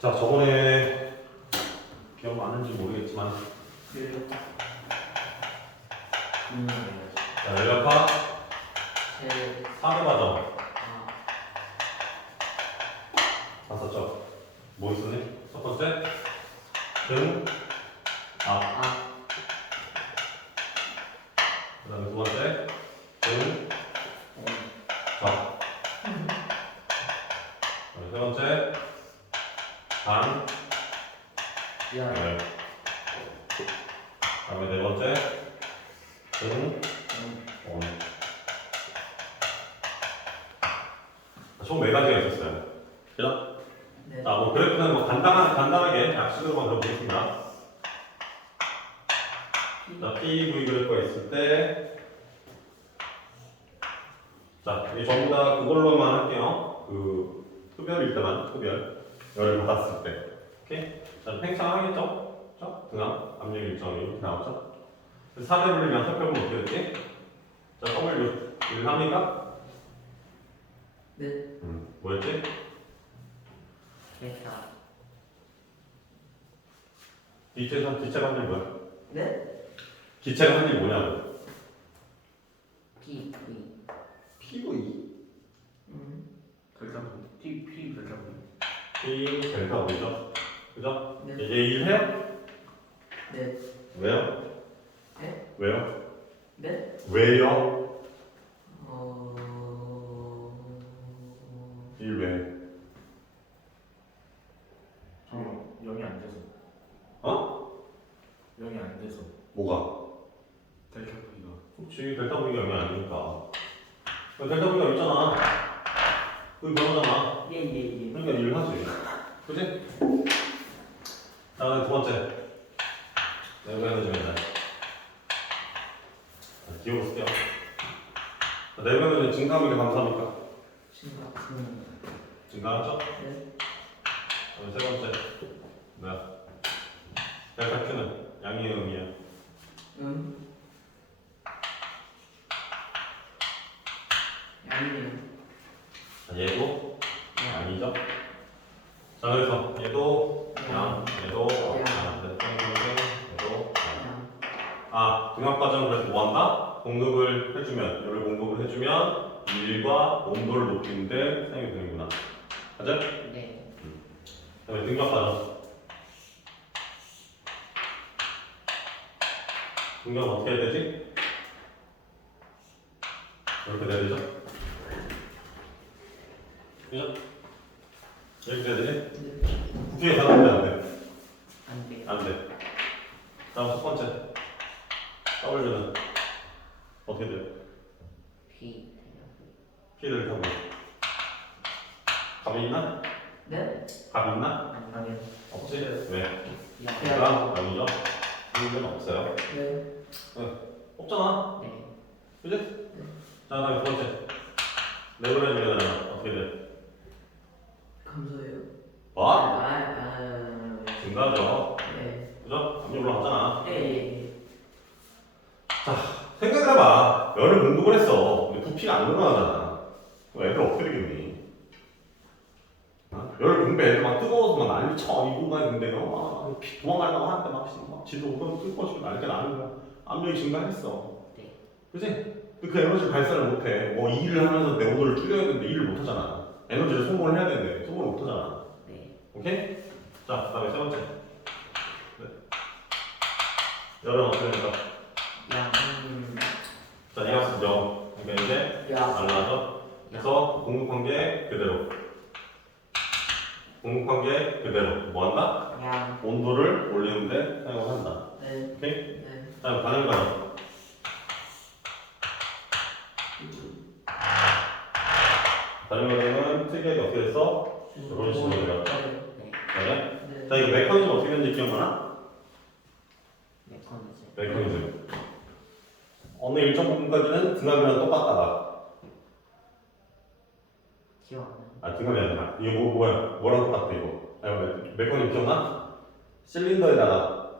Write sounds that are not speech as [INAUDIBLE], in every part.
자 저번에 기억 많은지 모르겠지만. 음, 네. 자 연력파 제 3회 과정. 아, 봤었죠? 뭐 있었니? 첫 번째? 등, 등, 음, 온. 총네 가지가 있었어요. 그죠? 네. 자, 뭐 그래프는 뭐 간단한 간단하게 약식으로만 들어보겠습니다. 자, PV 그래프가 있을 때, 자, 이 전부 다 그걸로만 할게요. 그 흡열일 때만 흡열 열을 받았을 때, 오케이? 자, 팽창하겠죠? 죠? 등압, 압력 일정이 이렇게 나오죠? 4대 분리면 살펴보면 어떻게 됐지? 자, W 일합니까? 네. 음, 뭐였지? 개사. 기체가 기체가 한일 뭐야? 네. 기체가 한일 뭐냐고? P, V. PV 음, 델타 T P 델타 P 델타 V죠? 그죠? 네. 얘 일해요? 네. 왜요? 네? 왜요? 네. 왜요? 어, 일 왜? 저 영이 안 돼서 어? 영이 안 돼서 뭐가? 델타 V가 그렇지 델타 V가 영이 아니니까 델타 V가 있잖아 그게 변하잖아 예, 예, 예. 그러니까 일을 하지 그지? 자 그다음에 두 번째 내가 해주면 돼 기억 을 쓸게요 내부에는 증가하는 게 감사합니까? 심각한. 증가하죠? 네. 그다음에 세 번째 뭐야? 델타 Q는 양의 의미야 음. 양이네요. 자, 얘도 양. 양이죠? 자 그래서 얘도 양, 얘도 양. 양, 네, 얘도 양. 양. 아, 등압과정 그래서 뭐 한다? 공급을 해주면, 열을 공급을 해주면 일과 온도를 높이는데 사용이 되는구나. 맞아? 네. 그다음에 등압과정. 등압 어떻게 해야 되지? 이렇게 돼야 되죠? 그죠? 이렇게 돼야 되지? 네. 부피에 가는데 안 돼. 안 돼. 안 돼. 다음 첫 번째. W는 어떻게 돼요? P. 피를 타고. 감이 있나? 네. 감 있나? 아니요 없지? 왜? 양. 그러니까 아니죠? 이유는 없어요. 네. 없잖아. 네. 그지? 자, 다음에 두 번째. 레버레지면 어떻게 돼? 감사해요. 뭐? 아, 아, 증가하죠. 네. 그죠? 압력 올라갔잖아. 예, 예. 생각을 해봐. 열을 공급을 했어. 근데 부피가 안 늘어나잖아. 그럼 애들 어떻게 되겠니? 어? 열을 공급해 애들 막 뜨거워서 막 난리 쳐. 이 어, 막 피- 도망가려고 하는데 막, 막 지도 오면 뜨거워지고 난리가 나는 거야. 압력이 증가했어. 네. 그지? 그 에너지 발산을 못해. 뭐 일을 하면서 내 온도를 줄여야 되는데 일을 못하잖아. 에너지를 소모를 해야 되는데 소모를 못하잖아. 네. 오케이? 자, 그 다음에 세 번째. 네. 열은 어떻게 될까? 양. 자, 이가 없으면 0. 그러니까 이제 양. 달라져. 그래서 공급한 게 그대로. 공급한 게 그대로. 뭐 한다? 양. 온도를 올리는데 사용을 한다. 네. 오케이? 네. 자, 반응 과정. 반응 과정은 특이하게 어떻게 됐어? 이런 식으로. 네. 그래? 네. 자, 이거 메커니즘 어떻게 되는지 기억나나? 메커니즘. 메커니즘. 어느 일정 부분까지는 등압이랑 똑같다가. 기억 안 나요. 아, 등압이 아니라. 이거 뭐, 뭐야? 뭐랑 똑같아, 이거? 아니, 메커니즘 기억나? 실린더에다가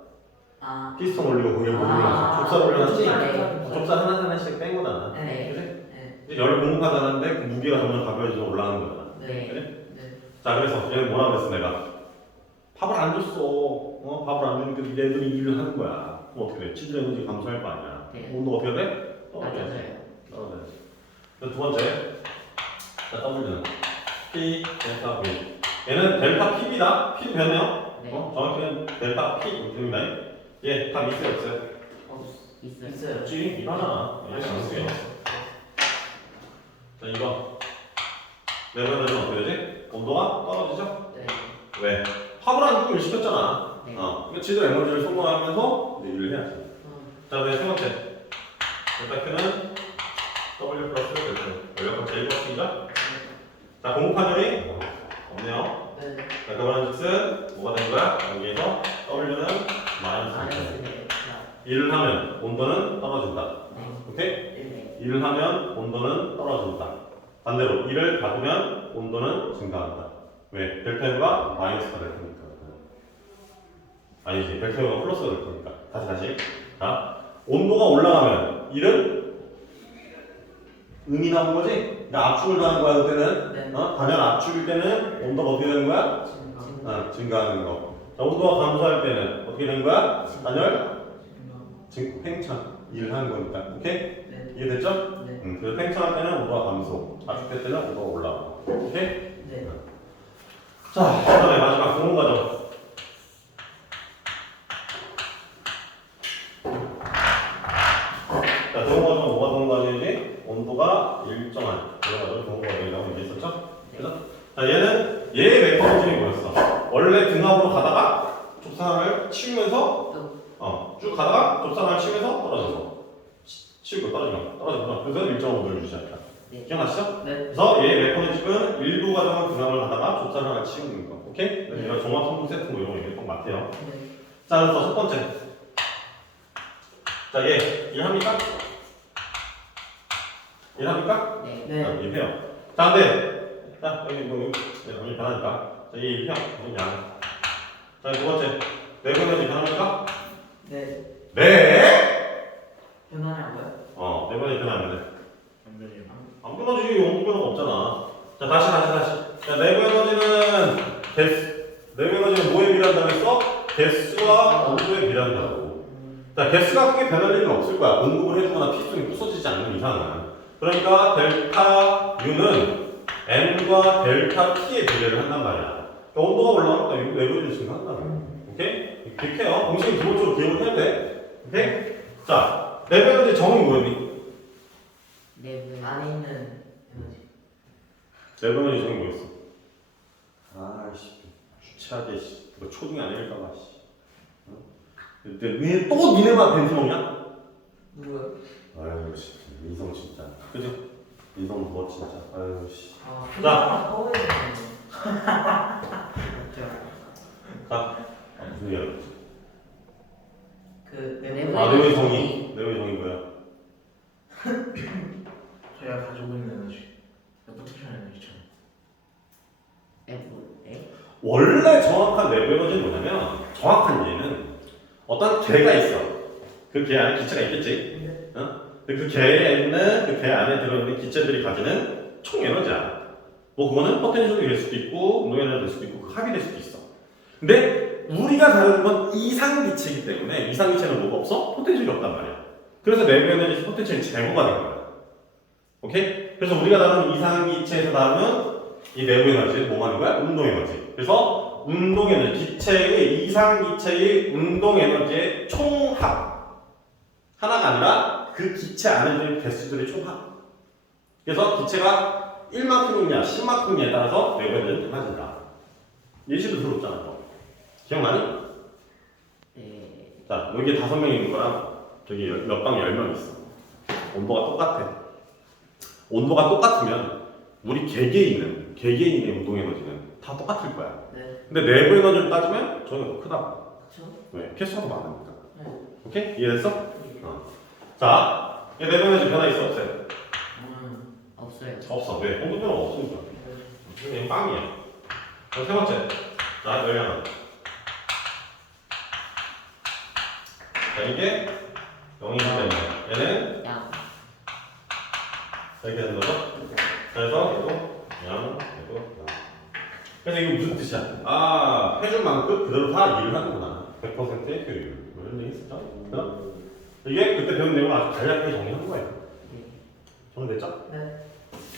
아. 피스톤 올리고 거기에 뭐 아, 올려놨어. 좁쌀 올려놨지? 좁쌀. 좁쌀 하나하나씩 뺀 거잖아. 네. 그지? 네. 이제 열을 공급하자는데 그 무게가 점점 가벼워지면 올라가는 거잖아. 네. 그래? 네. 자, 그래서 얘는 뭐라 그랬어, 내가? 밥을 안 줬어. 어, 밥을 안 주니까 얘들이 일을 하는 거야. 그럼 어떻게 돼? 치즈 에너지 감소할 거 아니야. 네. 온도가 어떻게 돼? 떨어져야지. 낮아져요. 떨어져야지. 그래서 두 번째. 자, W는 P, 델타 V. 얘는 델타 P입니다. P 변해요. 네. 어? 정확히는 델타 P 입니다. 얘, 다 있어요, 없어요? 어, 있어요. 있어요. 없지. 일하잖아. 얘는 안 써요. 자, 이거. 내부에너지는 어떻게 되지? 온도가 떨어지죠? 네. 왜? 주고 일 시켰잖아. 네. 어. 그러니까 지도 에너지를 소모하면서 이제 일을 해야지. 음, 자, 네, 세 번째. 델타 Q는 W 플러스. 연료가 제일 버스이죠? 자, 공급환율이 없네요. 네. 자, 그거는 즉슨 뭐가 되는 거야? 여기에서 W는 마이너스. 마이너스 네. 자, 일을 하면 온도는 떨어진다. 네. 오케이? 네. 일을 하면 온도는 떨어진다. 반대로 일을 받으면 온도는 증가한다. 왜? 델타 U가 마이너스가 될 테니까. 아니지, 델타 U가 플러스가 될 테니까. 다시 다시. 자, 온도가 올라가면 일은 음이 나온 거지? 그러니까 압축을 당한 거야 그때는. 네. 어? 단열 압축일 때는 온도가 어떻게 되는 거야? 증가. 어, 증가하는 거. 자, 온도가 감소할 때는 어떻게 되는 거야? 단열 증, 팽창 일을 하는 거니까. 오케이? 네. 이해됐죠? 네. 음, 그래서 팽창할 때는 온도가 감소, 압축될 때는 온도가 올라가고. 오케이? 네. 자, 그 다음에 마지막 공원 과정. 자, 동원 과정은 뭐가 동원 과정이지? 온도가 일정한 그런 과정을 동원 과정이라고 얘기했었죠? 그죠? 자, 얘는 얘의 메커니즘이 뭐였어? 원래 등압으로 가다가 좁산을 치우면서 어, 쭉 가다가 좁산을 치우면서 떨어져서 치- 치우고 떨어지면 떨어지면 그래서 일정 온도를 유지한다. 네. 기억나시죠? 네. 그래서 얘 메커니즘은 일부 과정은 등압을 하다가 좁산을 하나 치우는 거. 오케이? 네. 얘가 종합 성분 세트 뭐 이런 거 얘기했던 것 같아요. 네. 자, 그래서 첫 번째. 자, 얘 일합니까? 일합니까? 네. 네. 자, 일해요. 자, 근데 자 여기 뭐 여기 여기 변하니까 자, 얘 일해요. 여기 양. 자, 두 번째. 내부 에너지 변합니까? 네. 네. 변하냐고요? 어, 내부 에너지 변하면 돼. 안면이요. 안 끊어지게 온도 변화가 없잖아. 자, 다시, 다시, 다시. 자, 내부 에너지는 개수, 내부 에너지는 뭐에 비례한다고 했어? 개수와 온도에 비례한다고. 자, 개수가 크게 변할 일은 없을 거야. 공급을 해주거나 피순이 부서지지 않는 이상은. 그러니까 델타 U는 M과 델타 T에 비례를 한단 말이야. 그러니까 온도가 올라가니까 내부 에너지 증가한다고. 오케이? 이렇게 해요. 공식은 기본적으로 기억을 해야 돼. 오케이? 자, 내부 에너지 정의 뭐였니? 내부 안에 있는 에너지. 내부는 이정이 뭐였어? 아이씨 주체하게 씨 이거 초딩 안 읽을까봐 씨 어? 근데 왜또 니네만 벤트 먹냐? 누구요? 아유 씨 민성 진짜 그지? 민성 뭐 진짜 아유 씨 아, 있는 자, 아, 무슨 얘기야? 그 내부 아 내부의 정의 내부의 정의 뭐야? [LAUGHS] 저희가 가지고 있는 에너지. 포텐셜 에너지죠. 내부 네. 원래 정확한 내부 에너지는 뭐냐면 정확한 예는 어떤 개가 있어 그 개 안에 기체가 있겠지 어? 그 개에 있는 그 개 안에 들어있는 기체들이 가지는 총 에너지야. 뭐 그거는 포텐셜이 될 수도 있고 운동 에너지 될 수도 있고 그 합이 될 수도 있어. 근데 우리가 다루는 건 이상 기체이기 때문에 이상 기체는 뭐가 없어? 포텐셜이 없단 말이야. 그래서 내부 에너지 포텐셜이 제거가 된 거야. 오케이? 그래서 우리가 다루는 이상 기체에서 다루는 이 내부 에너지는 뭐 하는 거야? 운동 에너지. 그래서 운동 에너지, 기체의 이상 기체의 운동 에너지의 총합 하나가 아니라 그 기체 안에 있는 개수들의 총합. 그래서 기체가 1만큼이냐 10만큼이냐에 따라서 에너지는 달라진다. 예시도 들었잖아. 너. 기억나니? 네. 자, 여기 다섯 명 있는 거랑 저기 옆방 열 명 있어. 온도가 똑같아. 온도가 똑같으면 우리 개개인은 개개인의 운동 에너지는 다 똑같을 거야. 네. 근데 내부 에너지를 따지면 저기가 더 크다. 그쵸? 왜? 개수가 더 많으니까. 네. 오케이? 이해됐어? 어. 자, 이 내부 에너지 변화 있어 없어요? 음, 없어요. 없어. 왜? 온도 변화가 없으니까. 이건 빵이야. 그럼 세 번째. 자, 열량. 자, 이게 0이기 때문에 얘는 양. 이렇게 되는 거죠? 그래서 얘도 양, 얘도 양. 그래서 이게 무슨 뜻이야? 아, 해준 만큼 그대로 다 일을 하는구나. 100%의 효율. 뭐 이런 얘기 있었죠? 그죠? 이게 그때 배운 내용을 아주 간략하게 정리한 거예요. 네. 정리됐죠? 네.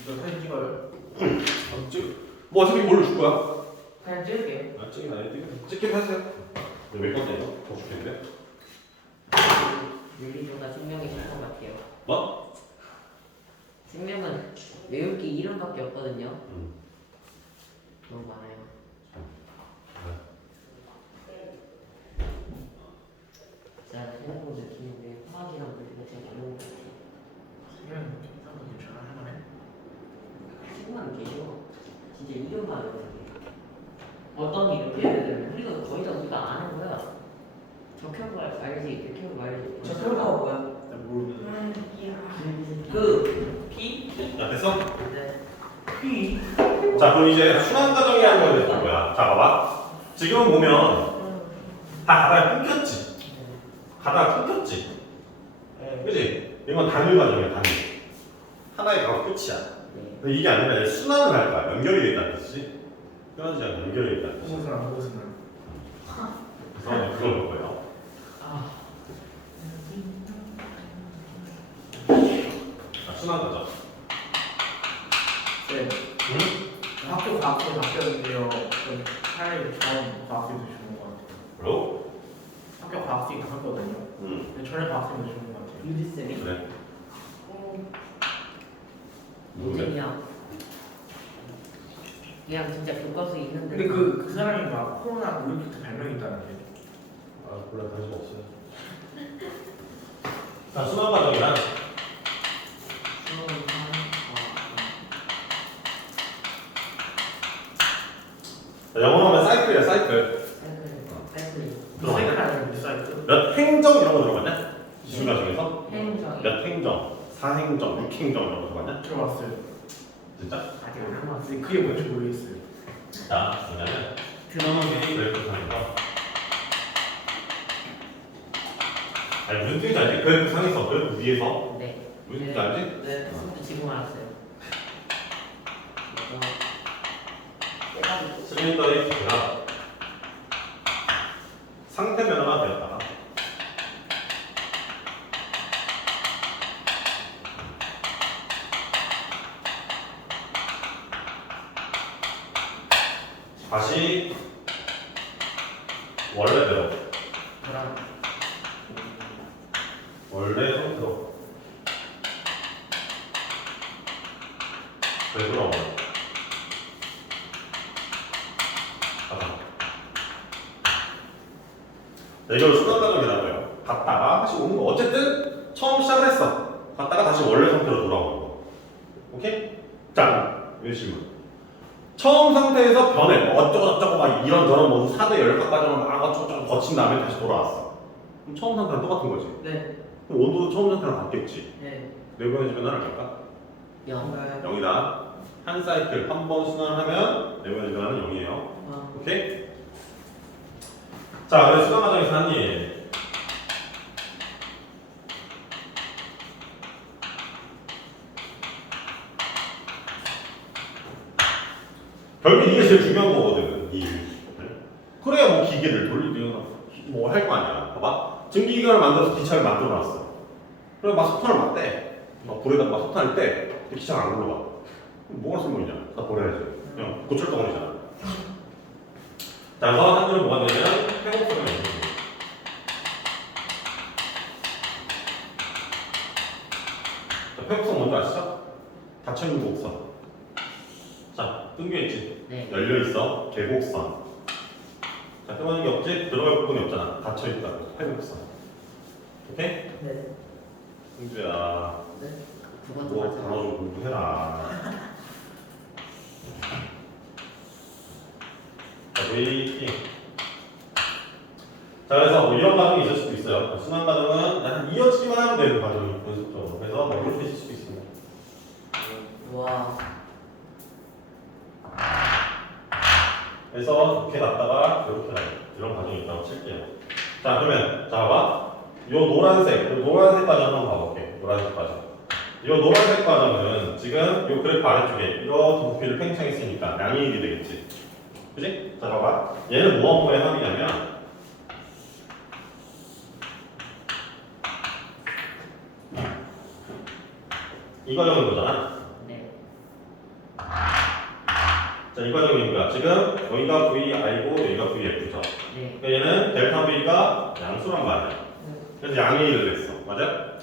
이거 사진 찍어요? 어, 찍. 뭐 어차피 뭘로 줄 거야? 그냥 찍을게요. 아, 찍긴 안 해. 찍긴 하세요. 몇 번째 이거? 더 줄텐데? 윤리조가 생명이 실것 같아요. 뭐? 생명은 외울 게 이름밖에 없거든요. 음. 너무 많아요. 제가 생각보다 느끼는 게 화학이랑 물리가 제일 어려운 것 같아요. 그냥 생각보다 괜찮아 할만해 친구만 계셔. 진짜 이름만 외우는 게. 어떤 이름? 예를 들면 우리가 거의 다 우리가 아는 거야. 적혀도 알- 알지, 적혀도 알지. 저 설거가 뭐야? 나 모르는데 그 피? 야, 됐어? 네. 피? 자, 그럼 이제 순환 가정이라는 거에 대해서 볼 거야. 자, 봐봐. 지금 보면 다 가다가 끊겼지. 가다가 끊겼지. 네. 그지? 이건 단일 과정이야, 단일. 하나의 가가 끝이야. 네. 근데 이게 아니라 이제 순환을 할 거야. 연결이 돼 있다는 뜻이지. 끊어지지 않고 연결이 돼 있다는 뜻이야. 그것은 안 그것은 안 그래서 이제 그걸 볼 거예요. 아, 자, 순환 과정. 네 응? 학교 과학도 바뀌었는데요 좀 차라리 처음 과학도 좋은 것 같아요 그리고? 학교 과학생이 바뀌었거든요 응. 근데 전에 과학생이 좋은 것 같아요 유디쌤이? 그래. 문제냐? 그냥 진짜 교과서 있는데. 근데 그, 그 사람이 막 코로나 우리부터 발명했다는데 아, 몰라, 관심 없어요. 자, 순환 과정이란 수능 하는 자, 영어로 하면 사이클이야, 사이클. 거. 사이클, 들어가. 사이클? 몇 행정 이런 거 들어봤냐? 기술 과정에서? 행정이. 몇 행정, 사행정, 육행정 이런 거 들어봤냐? 들어봤어요 진짜? 아직 안. 근데 그게 뭔지 모르겠어요 자, 뭐냐면 드러머기 그래프 상에서 아니 무슨 뜻인지 알지? 그래프 상에서 그래프 위에서 네. 무슨 뜻인지 알지? 네. 지금 알았어요. 빼 실린더의 기체가 상태 변화가 되었다가 다시 원래대로. 원래 상태로. 되돌아오는 가자. 자, 이걸 순환과정이라고 해요. 갔다가 다시 오는 거. 어쨌든 처음 시작을 했어. 갔다가 다시 원래 상태로 돌아오는 거. 오케이? 자, 이 질문. 처음 상태에서 변해. 뭐 어쩌고저쩌고 막 이런저런 뭐 4대 열각 과정을 막 어쩌고저쩌고 거친 다음에 다시 돌아왔어. 그럼 처음 상태랑 똑같은 거지. 네. 그럼 온도도 처음 상태랑 바뀌었지. 네. 내부에너지 변화를 할까? 영. 네. 0이다. 한 사이클 한 번 순환을 하면 내부에너지 변화는 0이에요. 어. 오케이? 자, 그래서 수강 과정에서 한 일. 결국 이게 제일 중요한 거거든, 이 일. 그래야 뭐 기계를 돌리든 뭐할 거 아니야. 봐봐. 증기기관을 만들어서 기차를 만들어 놨어. 그래, 막막 떼. 막 불에다 막 떼. 근데 기차가 안 굴러가. 뭐가 쓸모있냐? 다 버려야지. 그냥 고철덩어리잖아. 자, 그래서 한 줄은 뭐가 되냐면 회복성이 있는 거예요. 자, 회복성 뭔지 아시죠? 닫혀있는 곡선. 자, 뜬겨 있지? 네. 열려 있어. 개곡선. 자, 뜬어있는 게 없지? 들어갈 부분이 없잖아. 닫혀있다. 회복선. 오케이? 네. 승주야, 네. 뭐 맞아요. 단어 좀 공부해라. 자, 웨이팅. 자, 그래서 뭐 이런 과정이 있을 수도 있어요. 순환 과정은 약간 이어지기만 하면 되는 과정이 연속적으로. 그래서 뭐 이렇게 있을 수도 있습니다. 와. 그래서 이렇게 놨다가 이렇게 놔요. 이런 과정이 있다고 칠게요. 자, 그러면 자 봐봐. 요 노란색, 요 노란색 과정 한번 봐볼게. 노란색 과정. 요 노란색 과정은 지금 요 그래프 아래쪽에 이렇게 부피를 팽창했으니까 양이 1이 되겠지. 그지? 자 봐봐 얘는 뭐하고의 합이냐면 이 과정인 거잖아 네. 자, 이 거야. 지금 여기가 VI고 여기가 VF죠. 네. 그러니까 얘는 델타 V가 양수란 말이야. 그래서 양의 1을 했어. 맞아?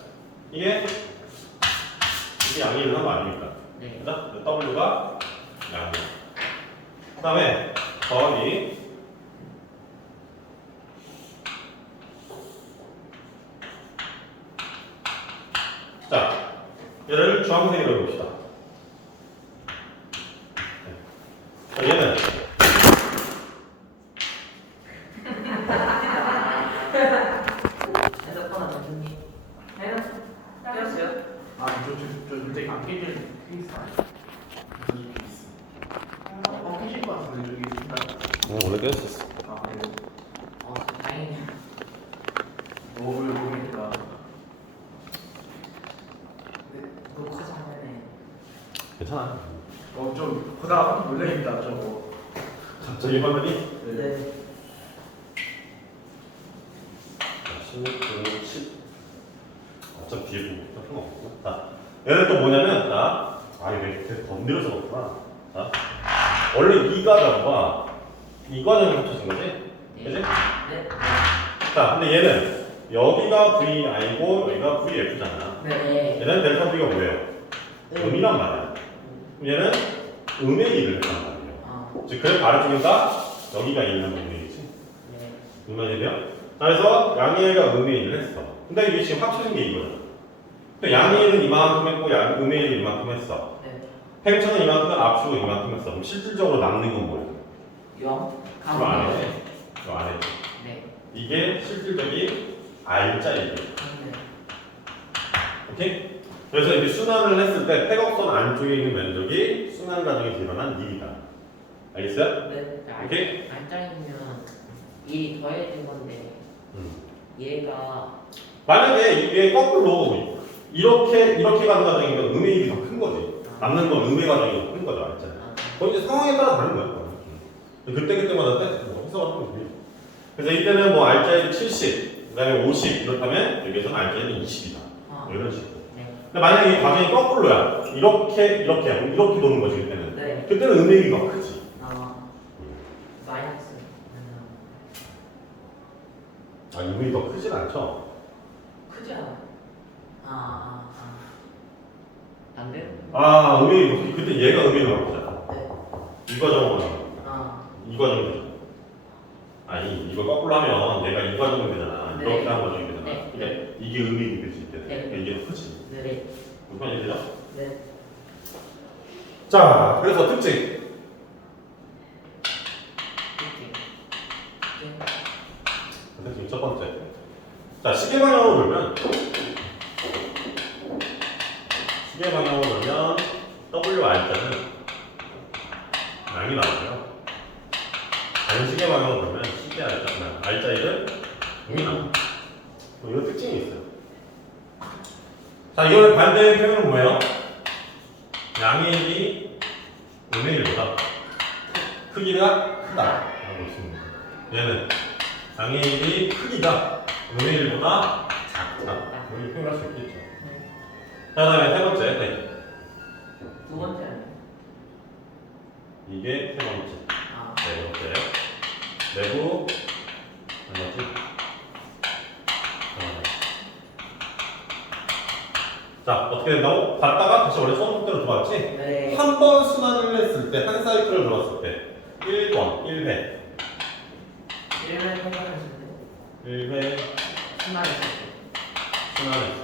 이게 이게 양의 1을 한거 아닙니까? 네. 맞아? W가 양이. 그 다음에 더하기 자, 얘를 주황색으로 해봅시다. 네. 자, 얘는 핸드폰 선생님. 깨웠어요? 아, 저, 저, 저, 근데 안 깨질 케이스 아니야? 무슨 케이스? 어, 깨질 것 같은데, 저기 있습니다. 원래 깨졌었어. 아, 그래요? 어, 다행이네. 몸을 보니까. 녹화하면은 괜찮아. 어, 좀, 보다가 깜짝 놀라겠다, 저거. 화면이 네. 16, 7. 어차피 뒤에 보고 상관없고. 자, 얘는 또 뭐냐면, 자, 아, 이거 계속 건드려서 그렇구나. 자, 원래 이 과정과 이 과정이 합쳐진 거지? 그지? 네. 자, 근데 얘는 여기가 VI고 여기가 VF잖아. 네. 얘는 델타 V가 뭐예요? 음이란 말이야. 그럼 얘는 음의 일을 했단. 아, 즉, 그 아래쪽에다 여기가 있는. 음의 일이요? 그래서 음의 일을 했어. 근데 이게 지금 합쳐진 게 이거잖아. 또 양의는 이만큼 했고 양, 일은 이만큼 했어. 네. 팽천은 이만큼, 압축은 이만큼 했어. 그럼 실질적으로 남는 건 뭐예요? 영. 그 안에. 그 안에. 네. 이게 실질적인 R자이에요. 네. 오케이? 그래서 이제 순환을 했을 때 폐곡선 안쪽에 있는 면적이 순환 과정에서 일어난 일이다. 알겠어요? 네. 오케이? 안짜리면 이 더해진 건데 음. 얘가 만약에 이게 거꾸로 이렇게 이렇게 가는 과정이면 음의 일이 더 큰 거지. 남는 건 음의 과정이 더 큰 거죠. 알잖아. 아, 그건 이제 상황에 따라 다른 거야. 그건. 음. 그때 그때마다 때 뭐, 해석을 하면 됩니다. 그래서 이때는 뭐 알짜리 70, 그다음에 50 이렇다면 여기서는 알짜리는 20이다. 아, 뭐 이런 식으로. 네. 근데 만약에 이 과정이 거꾸로야. 이렇게 이렇게 이렇게 도는 거지 그때는. 네. 그때는 음의 일이 더 크지. 아, 마이너스. 음, 아, 음이 더 크진 않죠. 크지 않아. 아, 아, 아. 안 돼요? 아, 음이 그때 얘가 음이 더 크잖아. 네. 이 과정은 아, 이 과정이 되잖아. 아니 이거 거꾸로 하면 얘가 이 과정이 되잖아. 네. 이렇게 하는 과정이 되잖아. 네. 근데 이게 음이 될수 있대. 네. 그러니까 이게 더 크지. 네. 무슨 말인지 되죠? 네. 자, 그래서 특징. 첫 번째. 자, 시계 방향으로 돌면 시계 방향으로 돌면 WR자는 양이 나오고요. 반시계 방향으로 돌면 시계 R자는 R자일은 음이 나와요. 뭐 이런 특징이 있어요. 자, 이거는 반대의 표현은 뭐예요? 양의 일이 음의 일보다 크기가 크다. 라고 있습니다. 얘는 양의 일이 크기가 음의 일보다 작다. 이렇게 표현할 수 있겠죠. 네. 자, 다음에 세 번째. 네. 두 번째는 이게 세 번째. 아, 네 번째. 내부 에너지. 어. 자, 어떻게 된다고? 봤다가 다시 원래 처음 부터 들어왔지? 네. 한 번 순환을 했을 때, 한 사이클을 돌았을 때, 1번, 1회, 1회 해결하시는데 1회. 순환했을 때 순환했을 때,